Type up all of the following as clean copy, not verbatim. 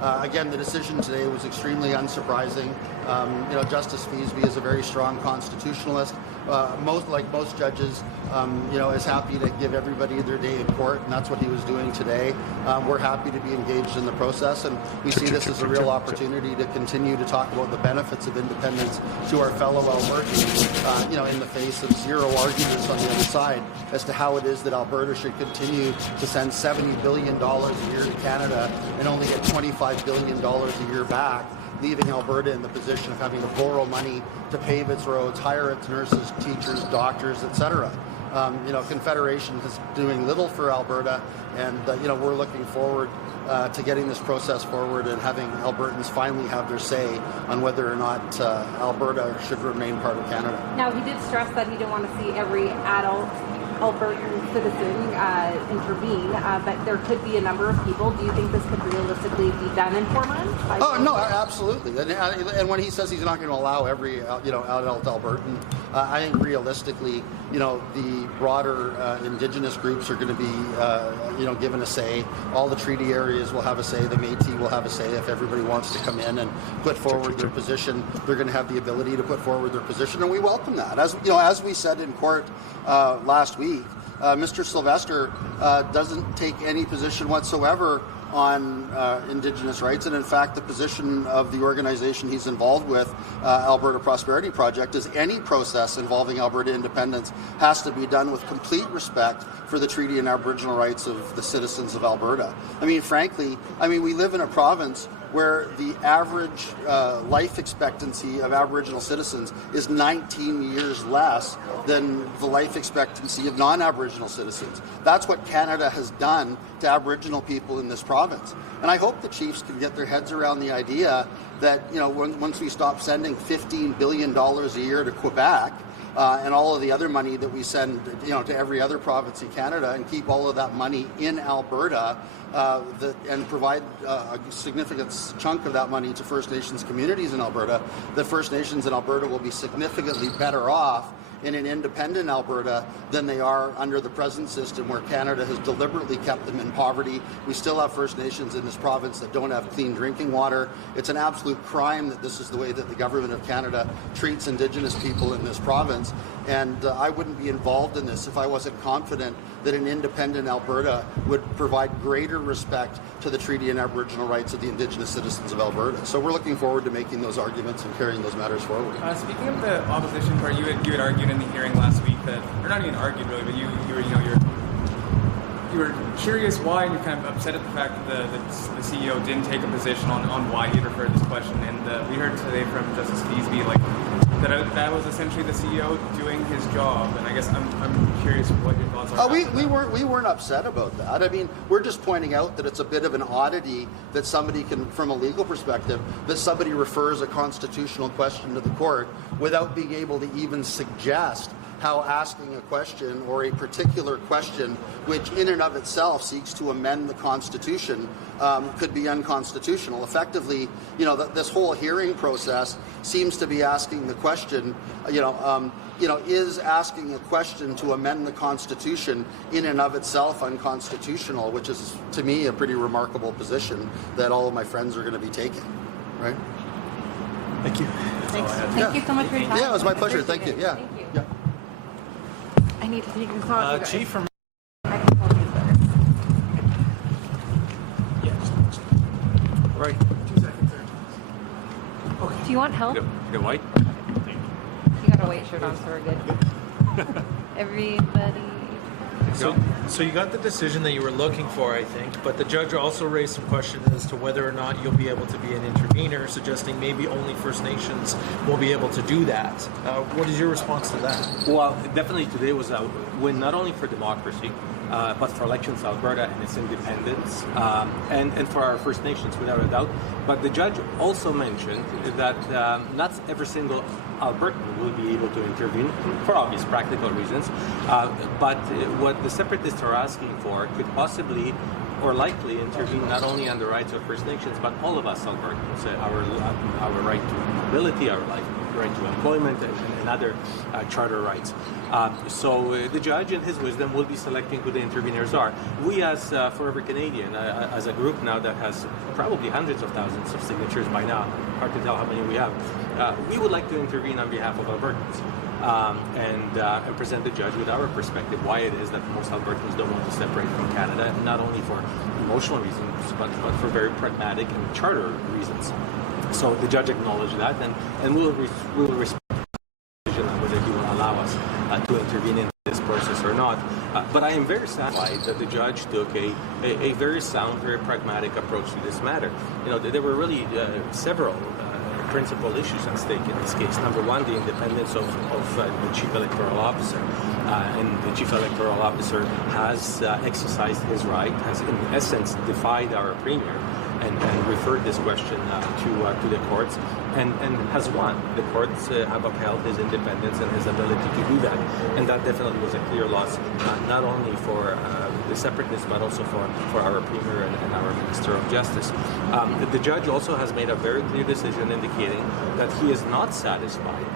Again, the decision today was extremely unsurprising. Justice Feasby is a very strong constitutionalist. Like most judges, is happy to give everybody their day in court, and that's what he was doing today. We're happy to be engaged in the process, and we see this as a real opportunity to continue to talk about the benefits of independence to our fellow Albertans, in the face of zero arguments on the other side as to how it is that Alberta should continue to send $70 billion a year to Canada and only get $25 billion a year back, leaving Alberta in the position of having to borrow money to pave its roads, hire its nurses, teachers, doctors, etc. Confederation is doing little for Alberta, and we're looking forward to getting this process forward and having Albertans finally have their say on whether or not Alberta should remain part of Canada. Now, he did stress that he didn't want to see every adult Albertan citizen intervene, but there could be a number of people. Do you think this could realistically be done in 4 months? Oh, no, absolutely. And when he says he's not going to allow every adult Albertan, I think realistically, the broader Indigenous groups are going to be, given a say. All the treaty areas will have a say. The Métis will have a say. If everybody wants to come in and put forward their position, they're going to have the ability to put forward their position, and we welcome that. As we said in court last week, Mr. Sylvester doesn't take any position whatsoever on Indigenous rights, and in fact the position of the organization he's involved with, Alberta Prosperity Project, is any process involving Alberta independence has to be done with complete respect for the treaty and Aboriginal rights of the citizens of Alberta. Frankly, we live in a province where the average life expectancy of Aboriginal citizens is 19 years less than the life expectancy of non-Aboriginal citizens. That's what Canada has done to Aboriginal people in this province. And I hope the chiefs can get their heads around the idea that, once we stop sending $15 billion a year to Quebec, and all of the other money that we send, to every other province in Canada, and keep all of that money in Alberta, and provide a significant chunk of that money to First Nations communities in Alberta, the First Nations in Alberta will be significantly better off in an independent Alberta than they are under the present system, where Canada has deliberately kept them in poverty. We still have First Nations in this province that don't have clean drinking water. It's an absolute crime that this is the way that the government of Canada treats Indigenous people in this province, and I wouldn't be involved in this if I wasn't confident that an independent Alberta would provide greater respect to the treaty and Aboriginal rights of the Indigenous citizens of Alberta. So we're looking forward to making those arguments and carrying those matters forward. Speaking of the opposition part, you had argued in the hearing last week that, or not even argued really, but you were curious why, and you're kind of upset at the fact that the CEO didn't take a position on why he referred this question. And we heard today from Justice Feasby that was essentially the CEO doing his job. And I guess I'm curious what your thoughts are. We weren't upset about that. We're just pointing out that it's a bit of an oddity that somebody can, from a legal perspective, that somebody refers a constitutional question to the court without being able to even suggest how asking a question, or a particular question which in and of itself seeks to amend the Constitution, could be unconstitutional. Effectively, this whole hearing process seems to be asking the question, is asking a question to amend the Constitution in and of itself unconstitutional, which is, to me, a pretty remarkable position that all of my friends are going to be taking, right? Thank you. Thanks. Thank you so much for your time. Yeah, it was my pleasure. Thank you. Yeah. Thank you. Yeah. I need to take this off. Chief from... I can hold these better. Right. 2 seconds, sir. Okay. Do you want help? You got white? You got a white shirt on, so we're good. Everybody. So you got the decision that you were looking for, I think, but the judge also raised some questions as to whether or not you'll be able to be an intervener, suggesting maybe only First Nations will be able to do that. What is your response to that? Well, definitely today was a win not only for democracy, but for elections Alberta and its independence, and for our First Nations, without a doubt. But the judge also mentioned that not every single Albertan will be able to intervene for obvious practical reasons, but what the separatists are asking for could possibly or likely intervene not only on the rights of First Nations, but all of us Albertans, our right to mobility, our right to employment, and other charter rights. So the judge, in his wisdom, will be selecting who the interveners are. We, as Forever Canadian, as a group now that has probably hundreds of thousands of signatures by now, hard to tell how many we have, we would like to intervene on behalf of Albertans. And present the judge with our perspective, why it is that most Albertans don't want to separate from Canada, not only for emotional reasons, but for very pragmatic and charter reasons. So the judge acknowledged that, and we'll respect the decision on whether he will allow us to intervene in this process or not. But I am very satisfied that the judge took a very sound, very pragmatic approach to this matter. You know, there were really several principal issues at stake in this case. Number one, the independence of the Chief Electoral Officer. And the Chief Electoral Officer has exercised his right, has in essence defied our Premier and referred this question to the courts and has won. The courts have upheld his independence and his ability to do that. And that definitely was a clear loss, not only for the separatists, but also for our Premier and our Minister of Justice. The judge also has made a very clear decision indicating that he is not satisfied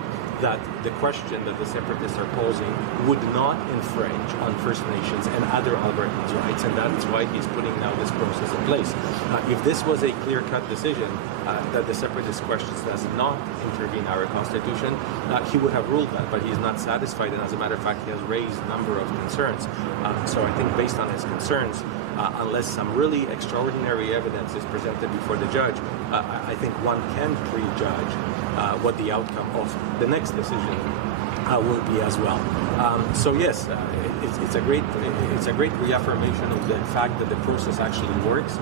that the question that the separatists are posing would not infringe on First Nations and other Albertans' rights, and that's why he's putting now this process in place. If this was a clear-cut decision that the separatist questions does not intervene our Constitution, he would have ruled that, but he is not satisfied, and as a matter of fact, he has raised a number of concerns. So I think based on his concerns, unless some really extraordinary evidence is presented before the judge, I think one can prejudge what the outcome of the next decision will be as well. So yes, it's a great reaffirmation of the fact that the process actually works.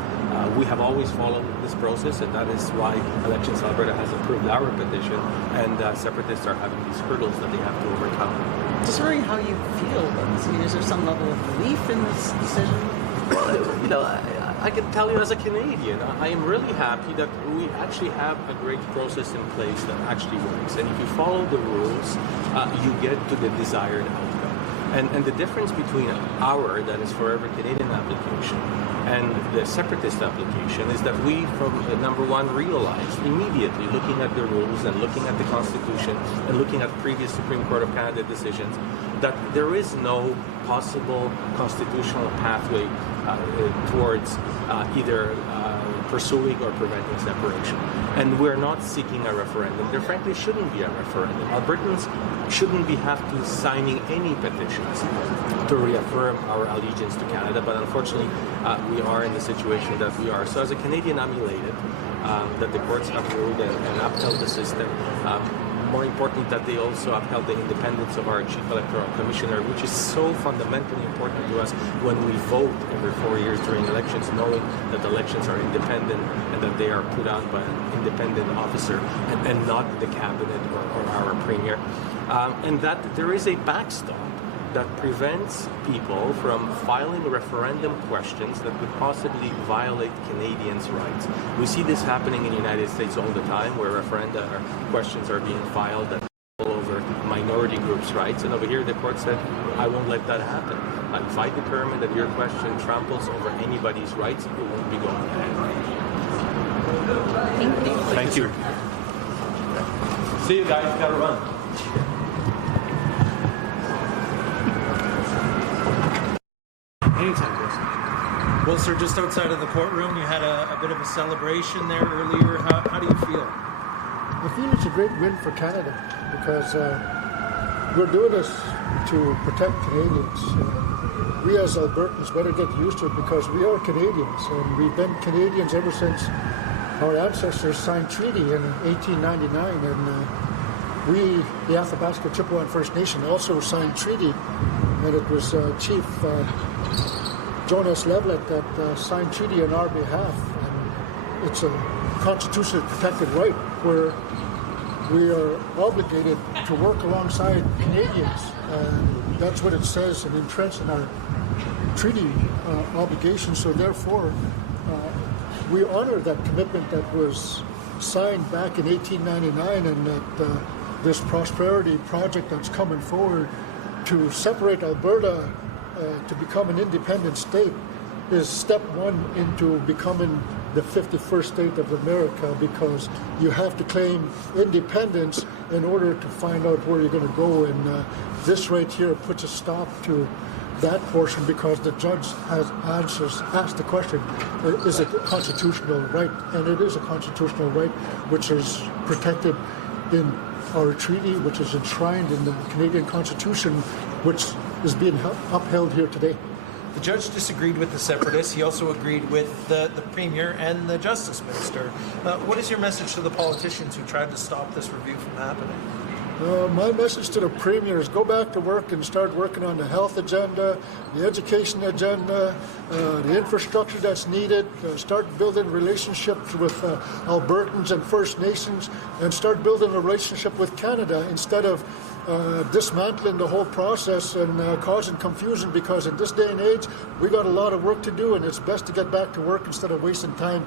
We have always followed this process, and that is why Elections Alberta has approved our petition, and separatists are having these hurdles that they have to overcome. Just wondering how you feel about this. I mean, is there some level of relief in this decision? You know, I can tell you as a Canadian, I am really happy that we actually have a great process in place that actually works. And if you follow the rules, you get to the desired outcome. And the difference between our, that is Forever Canadian application, and the separatist application is that we, from number one, realized immediately, looking at the rules and looking at the Constitution and looking at previous Supreme Court of Canada decisions, that there is no possible constitutional pathway towards either pursuing or preventing separation. And we're not seeking a referendum. There frankly shouldn't be a referendum. Albertans shouldn't have to signing any petitions to reaffirm our allegiance to Canada, but unfortunately we are in the situation that we are. So as a Canadian, I'm elated that the courts have ruled and upheld the system. More important, that they also upheld the independence of our Chief Electoral Commissioner, which is so fundamentally important to us when we vote every 4 years during elections, knowing that elections are independent and that they are put on by an independent officer and not the cabinet or our Premier. And that there is a backstop that prevents people from filing referendum questions that could possibly violate Canadians' rights. We see this happening in the United States all the time, where referenda or questions are being filed that all over minority groups' rights. And over here, the court said, I won't let that happen. If I determine that your question tramples over anybody's rights, it won't be going ahead. Thank you. Thank you. See you guys, gotta run. Anytime, Chris. Well, sir, just outside of the courtroom, you had a bit of a celebration there earlier. How do you feel? I feel it's a great win for Canada because we're doing this to protect Canadians. We as Albertans better get used to it because we are Canadians, and we've been Canadians ever since our ancestors signed treaty in 1899, and we, the Athabasca Chipewyan First Nation, also signed treaty, and it was Chief Jonas Levelet that signed treaty on our behalf. And it's a constitutionally protected right where we are obligated to work alongside Canadians. And that's what it says and entrenched in our treaty obligations. So therefore, we honor that commitment that was signed back in 1899, and that this prosperity project that's coming forward to separate Alberta to become an independent state is step one into becoming the 51st state of America, because you have to claim independence in order to find out where you're going to go. And this right here puts a stop to that portion, because the judge has asked the question, is it a constitutional right? And it is a constitutional right, which is protected in our treaty, which is enshrined in the Canadian Constitution, which is being upheld here today. The judge disagreed with the separatists. He also agreed with the Premier and the Justice Minister. What is your message to the politicians who tried to stop this review from happening? My message to the Premier is go back to work and start working on the health agenda, the education agenda, the infrastructure that's needed, start building relationships with Albertans and First Nations, and start building a relationship with Canada instead of dismantling the whole process and causing confusion, because in this day and age, we got a lot of work to do, and it's best to get back to work instead of wasting time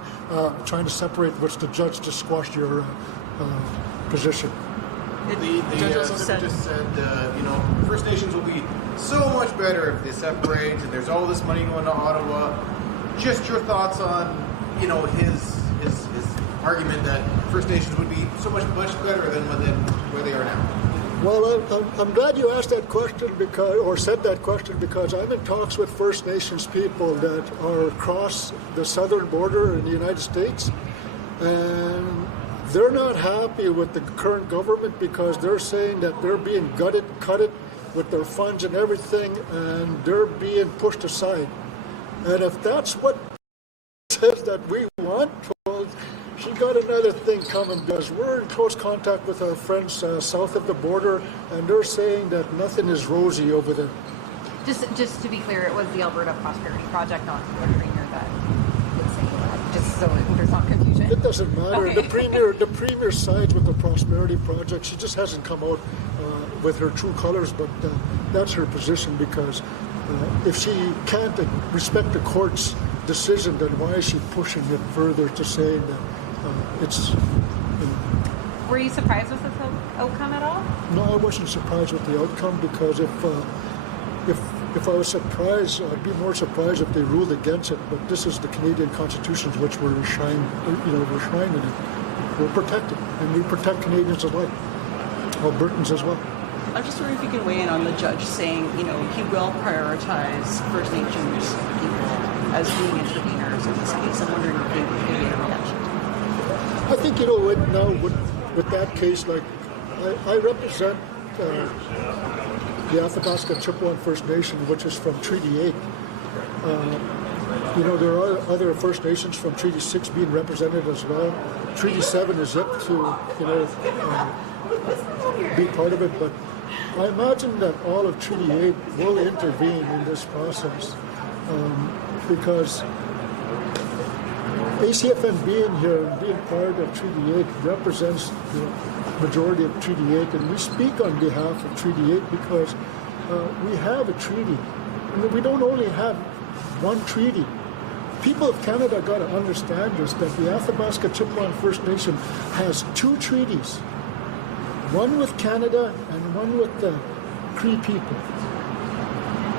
trying to separate, which the judge just squashed your position. The separatist said, First Nations will be so much better if they separate, and there's all this money going to Ottawa. Just your thoughts on, his argument that First Nations would be so much better than where they are now. Well, I'm glad you asked that question said that question, because I'm in talks with First Nations people that are across the southern border in the United States, and they're not happy with the current government, because they're saying that they're being cut with their funds and everything, and they're being pushed aside. And if that's what says that we want, well, she got another thing coming, because we're in close contact with our friends south of the border, and they're saying that nothing is rosy over there. Just to be clear, it was the Alberta Prosperity Project, not the Premier, that would say that, just so there's not confusion. It doesn't matter. Okay. The Premier sides with the Prosperity Project. She just hasn't come out with her true colors, but that's her position, because if she can't respect the court's decision, then why is she pushing it further to saying that it's... Were you surprised with this outcome at all? No, I wasn't surprised with the outcome, because if I was surprised, I'd be more surprised if they ruled against it. But this is the Canadian Constitution, which we're enshrining it. We're protected, and we protect Canadians alike, Albertans as well. I'm just wondering if you can weigh in on the judge saying, he will prioritize First Nations people as being interveners in this case. I'm wondering if you can get a reaction. I think, now with that case, like, I represent the Athabasca Chipewyan First Nation, which is from Treaty 8. There are other First Nations from Treaty 6 being represented as well. Treaty 7 is yet to, be part of it, but I imagine that all of Treaty 8 will intervene in this process, because ACFN being here and being part of Treaty 8 represents the majority of Treaty 8, and we speak on behalf of Treaty 8 because we have a treaty. And we don't only have one treaty. People of Canada got to understand this, that the Athabasca Chipewyan First Nation has two treaties, one with Canada and one with the Cree people.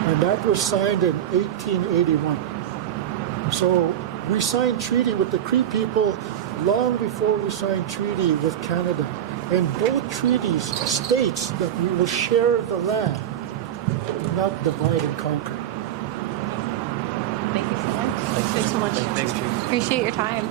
And that was signed in 1881. So we signed treaty with the Cree people long before we signed treaty with Canada. And both treaties states that we will share the land, not divide and conquer. Thank you so much. Thanks so much. Thanks, Chief. Appreciate your time.